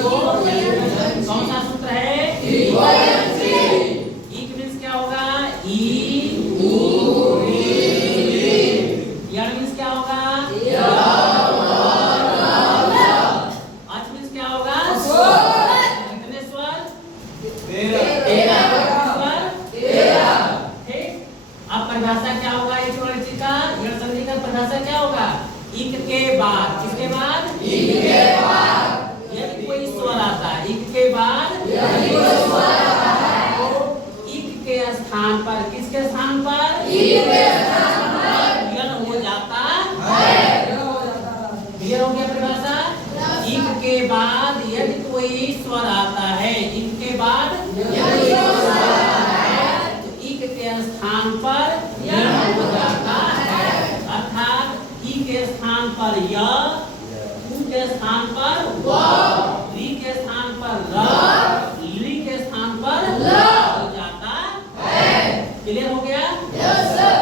कौन सा सूत्र है? इक मीन्स क्या होगा? यड़ मीन्स क्या होगा? अच मीन्स क्या होगा? कितने स्वर? 13 स्वर। ठीक। अब परिभाषा क्या होगा इस का? यड़ संधि का परिभाषा क्या होगा? इक के बाद। किसके बाद? इक के बाद यदि कोई स्वर आता है, इक के बाद यदि कोई स्वर आता है तो इक के स्थान पर, किसके स्थान पर? इक के स्थान पर यड़ हो जाता है। क्लियर हो गया परिभाषा? इक के बाद यदि कोई स्वर आता है, इक के बाद यदि कोई स्वर आता है तो इक के स्थान पर यड़ हो जाता है। अर्थात ई के स्थान पर य, उ के स्थान पर व, री के स्थान पर र, ली के स्थान पर ल हो जाता है। क्लियर हो गया? Yes sir.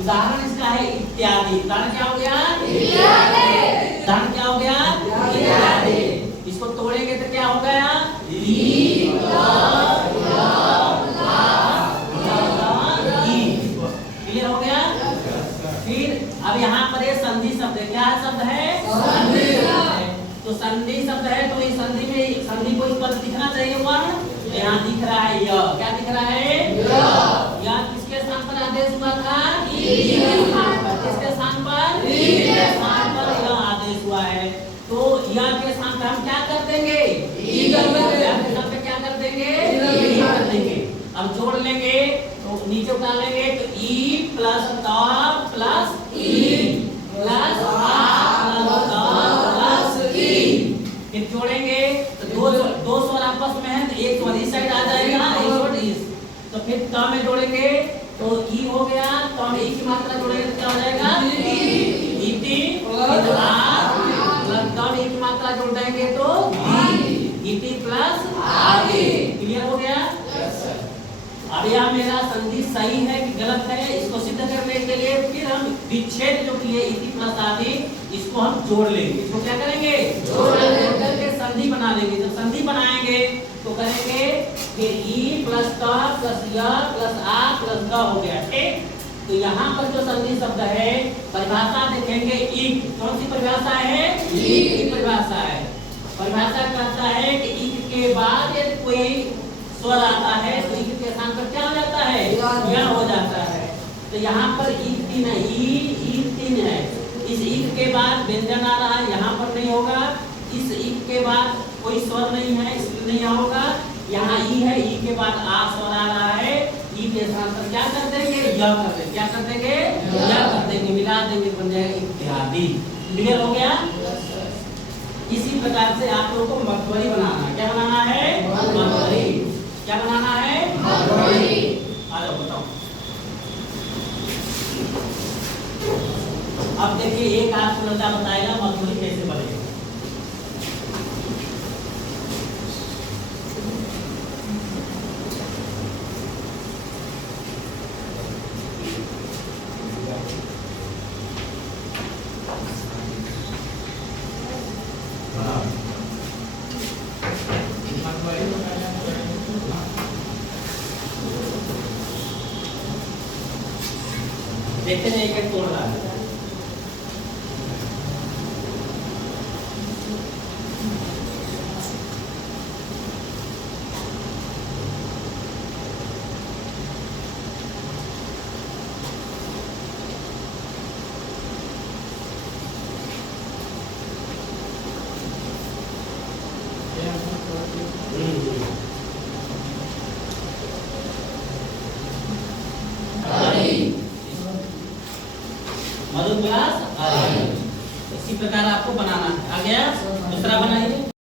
उदाहरण इसका है इत्यादि। उदाहरण क्या हो गया? इत्यादि। उदाहरण क्या हो गया? इत्यादि। इसको तोड़ेंगे तो क्या हो गया? क्लियर हो गया? फिर अब यहाँ पर ये संधि शब्द है। क्या शब्द है? संधि शब्द है। तो संधि शब्द है तो इस संधि में, संधि को इस पर दिखना चाहिए वर्ण। यहाँ दिख रहा है य। क्या दिख रहा है? यह किसके स्थान पर आदेश हुआ था? ई के स्थान पर। किसके स्थान पर? ई के स्थान पर यह आदेश हुआ है। तो यह के स्थान पर हम क्या कर देंगे? ई कर देंगे। यह के स्थान पे क्या कर देंगे? ई कर देंगे। अब जोड़ लेंगे तो नीचे उतार लेंगे तो ई प्लस ता प्लस ई प्लस आ प्लस ता प्लस ई। फिर जोड़ेंगे तो दो स्वर आपस में है तो एक स्वर इस साइड आ जाएगा, एक स्वर इस। तो फिर ता में जोड़ेंगे तो ई हो गया। ता में ई की मात्रा जोड़ेंगे तो क्या हो जाएगा? इति प्लस आ प्लस ता में ई की मात्रा जोड़ देंगे तो इति प्लस आगे। क्लियर हो गया? अब यह मेरा संधि सही है कि गलत है, इसको सिद्ध करने के लिए फिर हम विच्छेद जो किए इति प्लस आदि, इसको हम जोड़ लेंगे। इसको क्या करेंगे? जोड़ करके संधि बना लेंगे। जब संधि बनाएंगे तो करेंगे फिर ई प्लस क प्लस य प्लस आ प्लस ग हो गया। ठीक। तो यहाँ पर जो संधि शब्द है परिभाषा देखेंगे इक। कौन सी परिभाषा है? इक की परिभाषा है। परिभाषा कहता है कि इक के बाद यदि कोई स्वर आता है तो इक के स्थान पर क्या हो जाता है? यड़ हो जाता है। तो यहाँ पर इक तीन है, ई तीन है। इस इक के बाद व्यंजन आ रहा है, यहाँ पर नहीं होगा। इस इक के बाद कोई स्वर नहीं है, इसलिए नहीं होगा। यहाँ ई है, ई के बाद आ स्वर आ रहा है। ई के स्थान पर क्या कर देंगे? य कर देंगे। क्या कर देंगे? य कर देंगे, मिला देंगे, बन जाएगा इत्यादि। क्लियर हो गया? इसी प्रकार से आप लोगों को मध्वरी बनाना है। क्या बनाना है? मध्वरी। क्या बनाना है? मध्वरी। आ जाओ बताओ। अब देखिए एक आपको लड़का बताएगा मध्वरी कैसे बनेगा। देखते हैं एक एक तोड़ रहा है। मधु ग्लास इसी प्रकार आपको बनाना है। आ गया? दूसरा बनाइए।